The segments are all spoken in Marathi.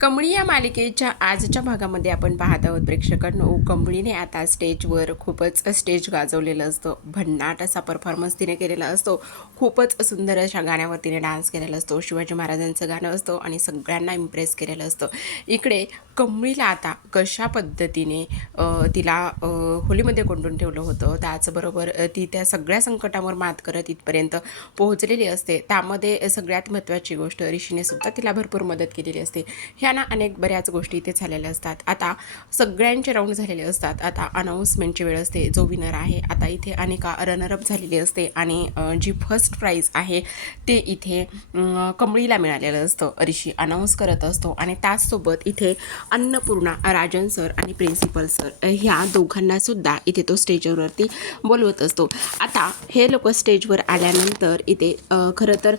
कमळी या मालिकेच्या आजच्या भागामध्ये आपण पाहत आहोत प्रेक्षकांनो, कमळीने आता स्टेजवर खूपच स्टेज गाजवलेलं असतं. भन्नाट असा परफॉर्मन्स तिने केलेला असतो. खूपच सुंदर अशा गाण्यावर तिने डान्स केलेला असतो. शिवाजी महाराजांचं गाणं असतं आणि सगळ्यांना इम्प्रेस केलेलं असतं. इकडे कमळीला आता कशा पद्धतीने तिला होलीमध्ये कोंडून ठेवलं होतं, त्याचबरोबर ती त्या सगळ्या संकटावर मात करत इथपर्यंत पोहोचलेली असते. त्यामध्ये सगळ्यात महत्त्वाची गोष्ट, ऋषीने सुद्धा तिला भरपूर मदत केलेली असते. ह्या ना अनेक बऱ्याच गोष्टी इथे झालेल्या असतात. आता सगळ्यांचे राऊंड झालेले असतात. आता अनाऊन्समेंटची वेळ असते. जो विनर आहे, आता इथे अनेका रनरअप झालेली असते आणि जी फर्स्ट प्राईज आहे ते इथे कमळीला मिळालेलं असतं. ऋषी अनाऊन्स करत असतो आणि त्याचसोबत इथे अन्नपूर्णा, राजन सर आणि प्रिन्सिपल सर ह्या दोघांना सुद्धा इथे तो स्टेजवरती बोलवत असतो. आता हे लोक स्टेजवर आल्यानंतर इथे खरं तर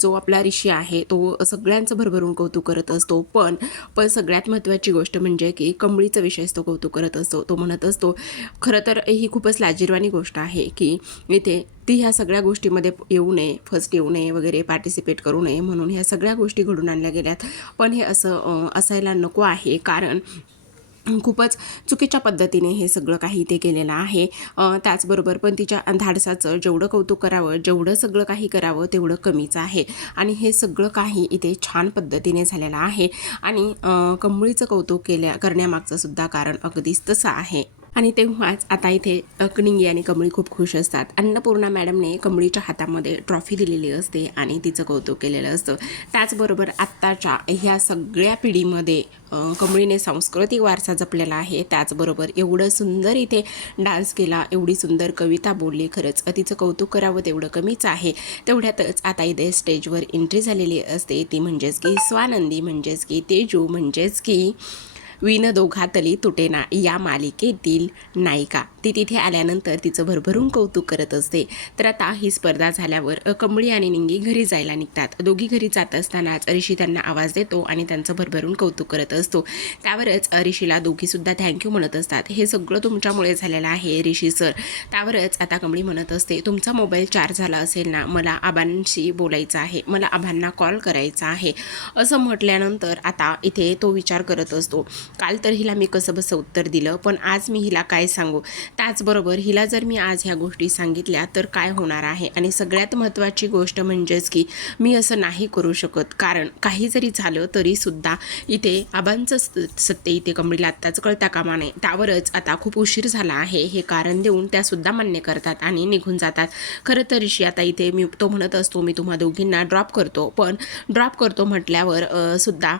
जो आपला ऋषी आहे तो सगळ्यांचं भरभरून कौतुक करत असतो. पण सगळ्यात महत्त्वाची गोष्ट म्हणजे की कमळीचं विशेष तो कौतुक करत असतो. तो म्हणत असतो, खरं तर ही खूपच लाजिरवाणी गोष्ट आहे की इथे ती ह्या सगळ्या गोष्टीमध्ये येऊ नये, फर्स्ट येऊ नये वगैरे, पार्टिसिपेट करू नये म्हणून ह्या सगळ्या गोष्टी घडून आणल्या गेल्यात. पण हे असं असायला नको आहे, कारण खूपच चुकीच्या पद्धतीने हे सगळं काही ते केलेलं आहे. त्याचबरोबर पण तिच्या धाडसाचं जेवढं कौतुक करावं, जेवढं सगळं काही करावं तेवढं कमीच आहे. आणि हे सगळं काही इथे छान पद्धतीने झालेलं आहे. आणि कमळीचं कौतुक करण्यामागचं सुद्धा कारण अगदीच तसं आहे. आणि तेव्हाच आता इथे निंगी आणि कमळी खूप खुश असतात. अन्नपूर्णा मॅडमने कमळीच्या हातामध्ये ट्रॉफी दिलेली असते आणि तिचं कौतुक केलेलं असतं. त्याचबरोबर आत्ताच्या ह्या सगळ्या पिढीमध्ये कमळीने सांस्कृतिक वारसा जपलेला आहे. त्याचबरोबर एवढं सुंदर इथे डान्स केला, एवढी सुंदर कविता बोलली, खरंच तिचं कौतुक करावं तेवढं कमीच आहे. तेवढ्यातच आता इथे स्टेजवर एंट्री झालेली असते. ती म्हणजेच की स्वानंदी, म्हणजेच की तेजू, म्हणजेच की विन दोघातली तुटेना या मालिकेतील नायिका. ती तिथे आल्यानंतर तिचं भरभरून कौतुक करत असते. तर आता ही स्पर्धा झाल्यावर कमळी आणि निंगी घरी जायला निघतात. दोघी घरी जात असतानाच ऋषी त्यांना आवाज देतो आणि त्यांचं भरभरून कौतुक करत असतो. त्यावरच ऋषीला दोघीसुद्धा थँक्यू म्हणत असतात. हे सगळं तुमच्यामुळे झालेलं आहे ऋषी सर. त्यावरच आता कमळी म्हणत असते, तुमचा मोबाईल चार्ज झाला असेल ना, मला आबांशी बोलायचं आहे, मला आबांना कॉल करायचा आहे, असं म्हटल्यानंतर आता इथे तो विचार करत असतो, काल तर हिला मी कसं बसं उत्तर दिलं, पण आज मी हिला काय सांगू. त्याचबरोबर हिला जर मी आज ह्या गोष्टी सांगितल्या तर काय होणार आहे. आणि सगळ्यात महत्त्वाची गोष्ट म्हणजेच की मी असं नाही करू शकत, कारण काही जरी झालं तरीसुद्धा इथे आबांचं सत्य इथे कमळीला आत्ताच कळता कामा नये. त्यावरच आता खूप उशीर झाला आहे हे कारण देऊन त्यासुद्धा मान्य करतात आणि निघून जातात. खरं तर ऋषी आता इथे तो म्हणत असतो, मी तुम्हा दोघींना ड्रॉप करतो, पण ड्रॉप करतो म्हटल्यावर सुद्धा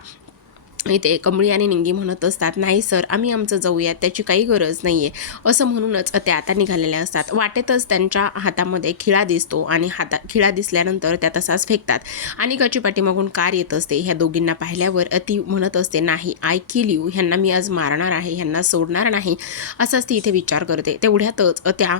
इथे कमळी आणि निंगी म्हणत असतात, नाही सर, आम्ही आमचं जाऊयात, त्याची काही गरज नाही आहे, असं म्हणूनच त्या आता निघालेल्या असतात. वाटेतच त्यांच्या हातामध्ये खिळा दिसतो आणि खिळा दिसल्यानंतर त्या तसाच फेकतात. आणि कची पाठीमागून कार येत असते. ह्या दोघींना पाहिल्यावर ती म्हणत असते, नाही, आय किल यू, ह्यांना मी आज मारणार आहे, ह्यांना सोडणार नाही, असाच ती इथे विचार करते. तेवढ्यातच त्या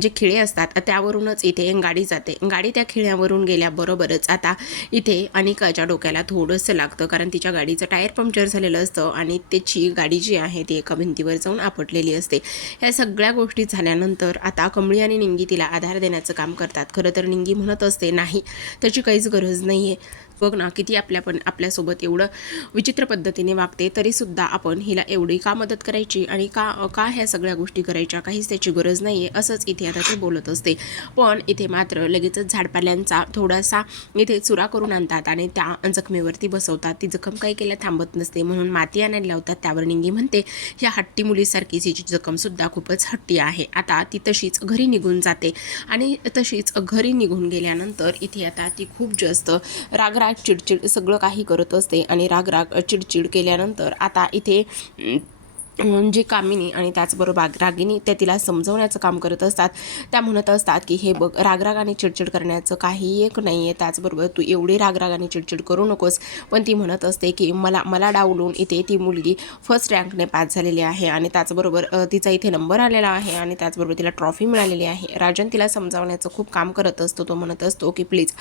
जे खिळे असतात त्यावरूनच इथे गाडी जाते. गाडी त्या खिळ्यावरून गेल्याबरोबरच आता इथे अनिकाच्या डोक्याला थोडंसं लागतं, कारण तिच्या गाडीचं टायर पंक्चर झालेलं असतं आणि त्याची गाडी जी आहे ती एका भिंतीवर जाऊन आपटलेली असते. ह्या सगळ्या गोष्टी झाल्यानंतर आता कमळी आणि निंगी तिला आधार देण्याचं काम करतात. खरं तर निंगी म्हणत असते, नाही, त्याची काहीच गरज नाही आहे, बघ ना किती आपल्यासोबत एवढं विचित्र पद्धतीने वागते, तरीसुद्धा आपण हिला एवढी का मदत करायची आणि का ह्या सगळ्या गोष्टी करायच्या, काहीच त्याची गरज नाही आहे, असंच इथे आता ते बोलत असते. पण इथे मात्र लगेचच झाडपाल्यांचा थोडासा इथे चुरा करून आणतात आणि त्या जखमेवरती बसवतात. ती जखम काही केल्या थांबत नसते म्हणून माती आणायला लावतात. त्यावर निंगी म्हणते, ह्या हट्टी मुलीसारखी हिची जखमसुद्धा खूपच हट्टी आहे. आता ती तशीच घरी निघून जाते आणि तशीच घरी निघून गेल्यानंतर इथे आता ती खूप जास्त राग चिडचिड सगळं काही करत असते. आणि राग चिडचिड केल्यानंतर आता इथे जी कामिनी आणि त्याचबरोबर रागिनी त्या तिला समजवण्याचं काम करत असतात. त्या म्हणत असतात की हे बघ, राग आणि चिडचिड करण्याचं काही एक नाही आहे, त्याचबरोबर तू एवढी राग आणि चिडचिड करू नकोस. पण ती म्हणत असते की मला डावलून इथे ती मुलगी फर्स्ट रँकने पास झालेली आहे आणि त्याचबरोबर तिचा इथे नंबर आलेला आहे आणि त्याचबरोबर तिला ट्रॉफी मिळालेली आहे. राजन तिला समजावण्याचं खूप काम करत असतो. तो म्हणत असतो की प्लीज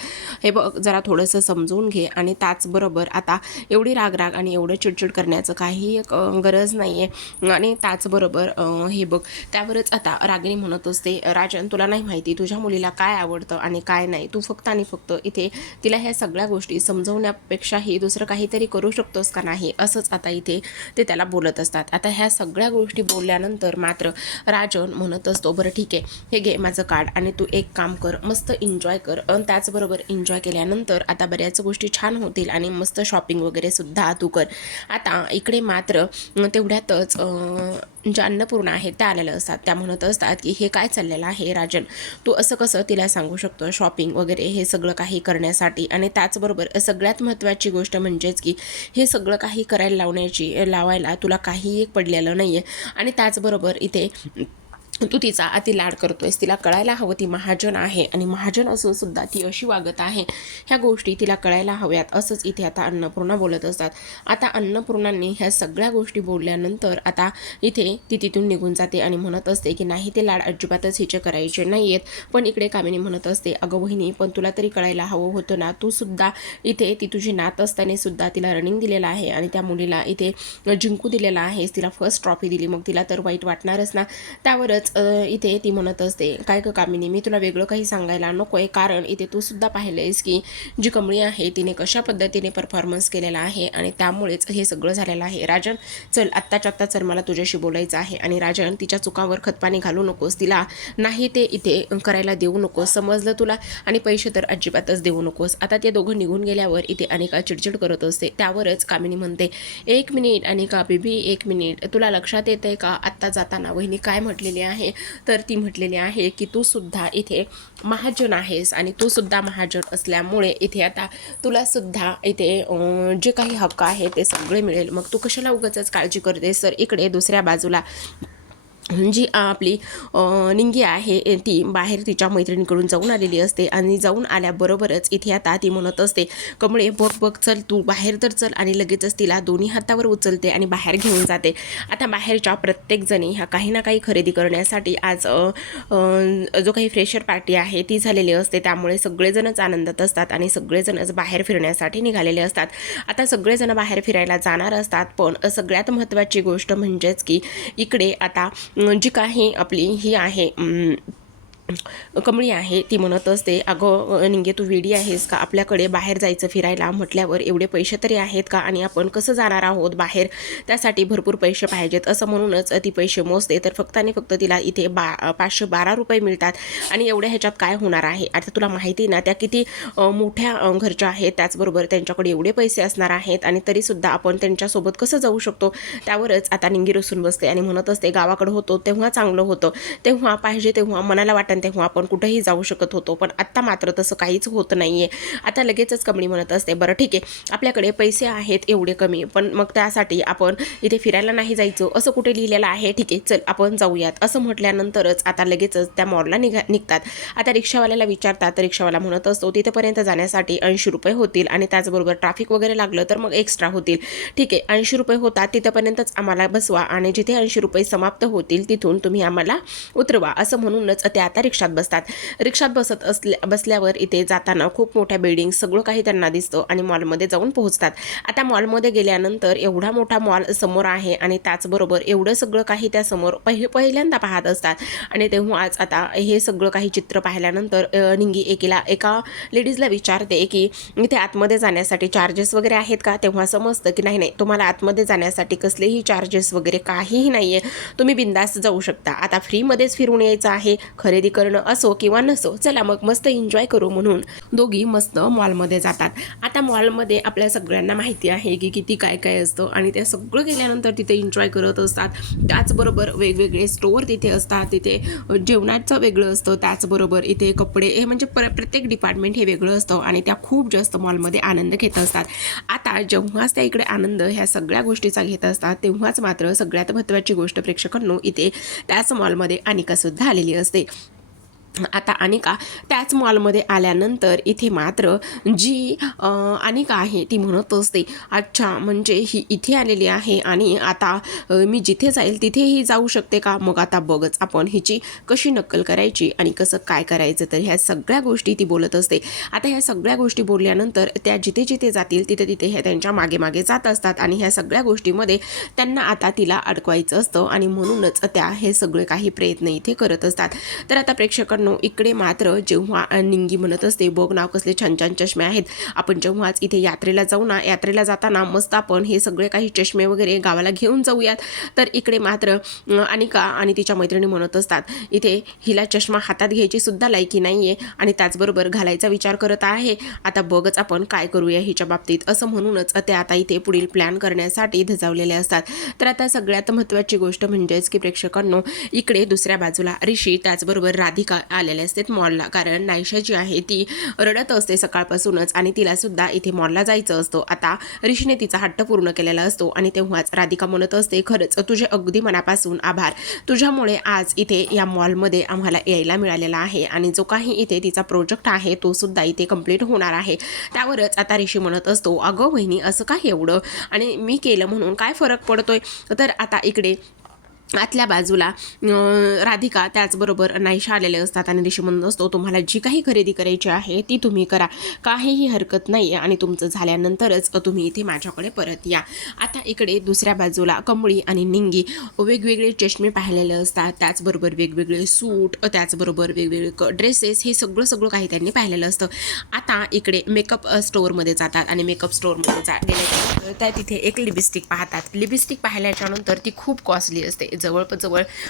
हे बघ, जरा थोडंसं समजून घे. आणि त्याचबरोबर आता एवढी राग आणि एवढं चिडचिड करण्याचं काही एक गरज नाही आहे. आणि त्याचबरोबर हे बघ त्यावरच आता रागिणी म्हणत असते, राजन तुला नाही माहिती तुझ्या मुलीला काय आवडतं आणि काय नाही, तू फक्त आणि फक्त इथे तिला ह्या सगळ्या गोष्टी समजवण्यापेक्षाही दुसरं काहीतरी करू शकतोस का नाही, असंच आता इथे ते त्याला बोलत असतात. आता ह्या सगळ्या गोष्टी बोलल्यानंतर मात्र राजन म्हणत असतो, बरं ठीक आहे हे घे माझं कार्ड आणि तू एक काम कर, मस्त एन्जॉय कर. आणि त्याचबरोबर एन्जॉय केल्यानंतर आता बऱ्याच गोष्टी छान होतील आणि मस्त शॉपिंग वगैरे सुद्धा तू कर. आता इकडे मात्र तेवढ्यातच ज्या अन्नपूर्णा आहेत त्या आलेल्या असतात. त्या म्हणत असतात की हे काय चाललेलं आहे राजन, तू असं कसं तिला सांगू शकतो शॉपिंग वगैरे हे सगळं काही करण्यासाठी. आणि त्याचबरोबर सगळ्यात महत्त्वाची गोष्ट म्हणजेच की हे सगळं काही करायला लावायला तुला काही एक पडलेलं नाही आहे. आणि त्याचबरोबर इथे तू तिचा अति लाड करतोयस, तिला कळायला हवं ती महाजन आहे आणि महाजन असून सुद्धा ती अशी वागत आहे, ह्या गोष्टी तिला कळायला हव्यात, असंच इथे आता अन्नपूर्णा बोलत असतात. आता अन्नपूर्णांनी ह्या सगळ्या गोष्टी बोलल्यानंतर आता इथे ती तिथून निघून जाते आणि म्हणत असते की नाही ते लाड अजिबातच हिचे करायचे नाही आहेत. पण इकडे कामिनी म्हणत असते, अगं वहिनी पण तुला तरी कळायला हवं होतं ना, तू सुद्धा इथे ती तुझी नात असताना सुद्धा तिला रनिंग दिलेलं आहे आणि त्या मुलीला इथे जिंकू दिलेलं आहेस, तिला फर्स्ट ट्रॉफी दिली, मग तिला तर वाईट वाटणारच ना. त्यावरच इथे ती म्हणत असते, काय ग कामिनी मी तुला वेगळं काही सांगायला नको आहे, कारण इथे तू सुद्धा पाहिलंयस की जी कमळी आहे तिने कशा पद्धतीने परफॉर्मन्स केलेला आहे आणि त्यामुळेच हे सगळं झालेलं आहे. राजन चल आत्ताच्या आत्ता चल मला तुझ्याशी बोलायचं आहे. आणि राजन तिच्या चुकांवर खतपाणी घालू नकोस, तिला नाही ते इथे करायला देऊ नकोस, समजलं तुला, आणि पैसे तर अजिबातच देऊ नकोस. आता ते दोघं निघून गेल्यावर इथे अनिका चिडचिड करत असते. त्यावरच कामिनी म्हणते, एक मिनिट अनिका बेबी एक मिनिट, तुला लक्षात येतंय का आत्ता जाताना वहिनी काय म्हटलेली आहे, तर ती म्हटलेली आहे की तू सुद्धा इथे महाजन आहेस आणि तू सुद्धा महाजन असल्यामुळे इथे आता तुला सुद्धा इथे जे काही हक्क आहे ते सगळे मिळेल, मग तू कशाला उगाचच काळजी करतेस. तर इकडे दुसऱ्या बाजूला जी आपली निंगी आहे ती बाहेर तिच्या मैत्रिणीकडून जाऊन आलेली असते आणि जाऊन आल्याबरोबरच इथे आता ती म्हणत असते, कमळे बघ बघ चल तू बाहेर तर चल, आणि लगेचच तिला दोन्ही हातावर उचलते आणि बाहेर घेऊन जाते. आता बाहेरच्या प्रत्येक जणी ह्या काही ना काही खरेदी करण्यासाठी आज जो काही फ्रेशर पार्टी आहे ती झालेली असते, त्यामुळे सगळेजणच आनंदात असतात आणि सगळेजणच बाहेर फिरण्यासाठी निघालेले असतात. आता सगळेजण बाहेर फिरायला जाणार असतात, पण सगळ्यात महत्त्वाची गोष्ट म्हणजेच की इकडे आता जी काही आपली ही आहे कमळी आहे ती म्हणत असते, अगं निंगे तू वेडी आहेस का, आपल्याकडे बाहेर जायचं फिरायला म्हटल्यावर एवढे पैसे तरी आहेत का, आणि आपण कसं जाणार आहोत बाहेर, त्यासाठी भरपूर पैसे पाहिजेत. असं म्हणूनच ती पैसे मोजते. तर फक्त आणि फक्त तिला इथे 512 रुपये मिळतात आणि एवढ्या ह्याच्यात काय होणार आहे. आता तुला माहिती ना त्या किती मोठ्या घरच्या आहेत, त्याचबरोबर त्यांच्याकडे एवढे पैसे असणार आहेत आणि तरीसुद्धा आपण त्यांच्यासोबत कसं जाऊ शकतो. त्यावरच आता निंगी रुसून बसते आणि म्हणत असते, गावाकडे होतो तेव्हा चांगलं होतं, तेव्हा पाहिजे तेव्हा मनाला वाटण तेव्हा आपण कुठेही जाऊ शकत होतो, पण आत्ता मात्र तसं काहीच होत नाहीये. आता लगेचच कमळी म्हणत असते, बरं ठीक आहे आपल्याकडे पैसे आहेत एवढे कमी, पण मग त्यासाठी आपण इथे फिरायला नाही जायचं असं कुठे लिहिलेलं आहे, ठीक आहे चल आपण जाऊयात, असं म्हटल्यानंतरच आता लगेचच त्या मॉलला निघतात. आता रिक्षावाल्याला विचारतात, तर रिक्षावाला म्हणत असतो तिथेपर्यंत जाण्यासाठी 80 रुपये होतील आणि त्याचबरोबर ट्रॅफिक वगैरे लागलं तर मग एक्स्ट्रा होतील. ठीक आहे 80 रुपये होतात, तिथंपर्यंतच आम्हाला बसवा आणि जिथे 80 रुपये समाप्त होतील तिथून तुम्ही आम्हाला उतरवा, असं म्हणूनच ते आता रिक्षात बसतात. रिक्षात बसल्यावर इथे जाताना खूप मोठ्या बिल्डिंग सगळं काही त्यांना दिसतं आणि मॉलमध्ये जाऊन पोहोचतात. आता मॉलमध्ये गेल्यानंतर एवढा मोठा मॉल समोर आहे आणि त्याचबरोबर एवढं सगळं काही त्या समोर पहिल्यांदा पाहत असतात. आणि तेव्हाच आता हे सगळं काही चित्र पाहिल्यानंतर निंगी एका लेडीजला विचारते की इथे आतमध्ये जाण्यासाठी चार्जेस वगैरे आहेत का. तेव्हा समजतं की नाही तुम्हाला आतमध्ये जाण्यासाठी कसलेही चार्जेस वगैरे काहीही नाही आहे, तुम्ही बिंदास जाऊ शकता. आता फ्रीमध्येच फिरून यायचं आहे, खरेदी करणं असो किंवा नसो, चला मग मस्त एन्जॉय करू म्हणून दोघी मस्त मॉलमध्ये जातात. आता मॉलमध्ये आपल्या सगळ्यांना माहिती आहे की किती काय काय असतं आणि ते सगळं गेल्यानंतर तिथे एन्जॉय करत असतात. त्याचबरोबर वेगवेगळे स्टोअर तिथे असतात, तिथे जेवणाचं वेगळं असतं, त्याचबरोबर इथे कपडे हे म्हणजे प्रत्येक डिपार्टमेंट हे वेगळं असतं आणि त्या खूप जास्त मॉलमध्ये आनंद घेत असतात. आता जेव्हाच त्या इकडे आनंद ह्या सगळ्या गोष्टीचा घेत असतात तेव्हाच मात्र सगळ्यात महत्त्वाची गोष्ट प्रेक्षकांनो इथे त्याच मॉलमध्ये अनिका सुद्धा आलेली असते. आता अनिका त्याच मॉलमध्ये आल्यानंतर इथे मात्र जी अनिका आहे ती म्हणत असते, अच्छा म्हणजे ही इथे आलेली आहे आणि आता मी जिथे जाईल तिथेही जाऊ शकते का? मग आता बघच आपण हिची कशी नक्कल करायची आणि कसं काय करायचं. तर ह्या सगळ्या गोष्टी ती बोलत असते. आता ह्या सगळ्या गोष्टी बोलल्यानंतर त्या जिथे जिथे जातील तिथे तिथे ह्या त्यांच्या मागे मागे जात असतात आणि ह्या सगळ्या गोष्टीमध्ये त्यांना आता तिला अडकवायचं असतं आणि म्हणूनच त्या हे सगळे काही प्रयत्न इथे करत असतात. तर आता प्रेक्षकांनो इकडे मात्र जेव्हा निंगी म्हणत असते, बघ ना कसले छान छान चष्मे आहेत, आपण जेव्हाच इथे यात्रेला जाऊ ना, यात्रेला जाताना मस्त आपण हे सगळे काही चष्मे वगैरे गावाला घेऊन जाऊयात. तर इकडे मात्र अनिका आणि तिच्या मैत्रिणी म्हणत असतात, इथे हिला चष्मा हातात घ्यायची सुद्धा लायकी नाही आहे आणि त्याचबरोबर घालायचा विचार करत आहे. आता बघच आपण काय करूया हिच्या बाबतीत, असं म्हणूनच ते आता इथे पुढील प्लॅन करण्यासाठी धजावलेले असतात. तर आता सगळ्यात महत्त्वाची गोष्ट म्हणजेच की प्रेक्षकांनो इकडे दुसऱ्या बाजूला ऋषी त्याचबरोबर राधिका आलेले असतात मॉलला, कारण नायशा जी आहे ती रडत असते सकाळपासूनच आणि तिला सुद्धा इथे मॉलला जायचं असतं. आता ऋषीने तिचा हट्ट पूर्ण केलेला असतो आणि तेव्हाच राधिका म्हणत असते, खरंच तुझे अगदी मनापासून आभार, तुझ्यामुळे आज इथे या मॉलमध्ये आम्हाला यायला मिळालेला आहे आणि जो काही इथे तिचा प्रोजेक्ट आहे तो सुद्धा इथे कंप्लीट होणार आहे. त्यावरच आता ऋषी म्हणत असतो, अगं वहिनी असं काय एवढं, आणि मी केलं म्हणून काय फरक पडतोय. तर आता इकडे आतल्या बाजूला राधिका त्याचबरोबर नायशा आलेले असतात आणि ऋषी म्हणत असतो, तुम्हाला जी काही खरेदी करायची आहे ती तुम्ही करा, काहीही हरकत नाही आणि तुमचं झाल्यानंतरच तुम्ही इथे माझ्याकडे परत या. आता इकडे दुसऱ्या बाजूला कमळी आणि निंगी वेगवेगळे चष्मे पाहिलेले असतात, त्याचबरोबर वेगवेगळे सूट, त्याचबरोबर वेगवेगळे ड्रेसेस, हे सगळं काही त्यांनी पाहिलेलं असतं. आता इकडे मेकअप स्टोअरमध्ये जातात आणि मेकअप स्टोअरमध्ये गेल्याच्यानंतर त्या तिथे एक लिपस्टिक पाहतात. लिपस्टिक पाहिल्याच्या नंतर ती खूप कॉस्टली असते, जवळपास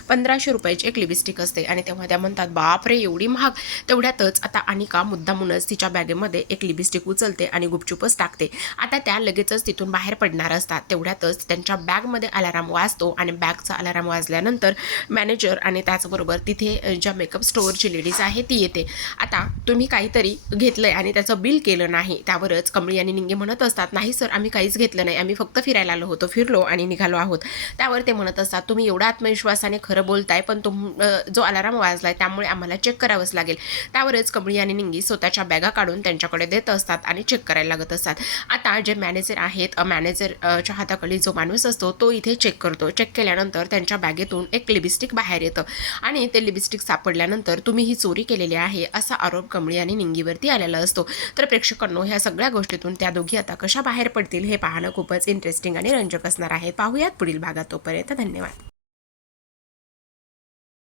1500 रुपयाची एक लिपस्टिक असते आणि तेव्हा त्या म्हणतात, बापरे एवढी महाग. तेवढ्यातच आता अनिका मुद्दामूनच तिच्या बॅगेमध्ये एक लिपस्टिक उचलते आणि गुपचुपच टाकते. आता त्या लगेचच तिथून बाहेर पडणार असतात. तेवढ्यातच त्यांच्या बॅगमध्ये अलाराम वाजतो आणि बॅगचा अलाराम वाजल्यानंतर मॅनेजर आणि त्याचबरोबर तिथे ज्या मेकअप स्टोअरची लेडीज आहे ती येते. आता तुम्ही काहीतरी घेतलंय आणि त्याचं बिल केलं नाही. त्यावरच कमळी आणि निंगे म्हणत असतात, नाही सर आम्ही काहीच घेतलं नाही, आम्ही फक्त फिरायला आलो होतो, फिरलो आणि निघालो आहोत. त्यावर ते म्हणत असतात, तुम्ही एवढा आत्मविश्वासाने खरं बोलताय, पण जो अलाराम वाजलाय त्यामुळे आम्हाला चेक करावंच लागेल. त्यावरच कमळी आणि निंगी स्वतःच्या बॅगा काढून त्यांच्याकडे देत असतात आणि चेक करायला लागत असतात. आता जे मॅनेजर आहेत, मॅनेजरच्या हाताखाली जो माणूस असतो तो इथे चेक करतो. चेक केल्यानंतर त्यांच्या बॅगेतून एक लिपस्टिक बाहेर येतं आणि ते लिपस्टिक सापडल्यानंतर तुम्ही ही चोरी केलेली आहे असा आरोप कमळी आणि निंगीवरती आलेला असतो. तर प्रेक्षकांनो ह्या सगळ्या गोष्टीतून त्या दोघी आता कशा बाहेर पडतील हे पाहणं खूपच इंटरेस्टिंग आणि रंजक असणार आहे. पाहूयात पुढील भागात. तोपर्यंत धन्यवाद.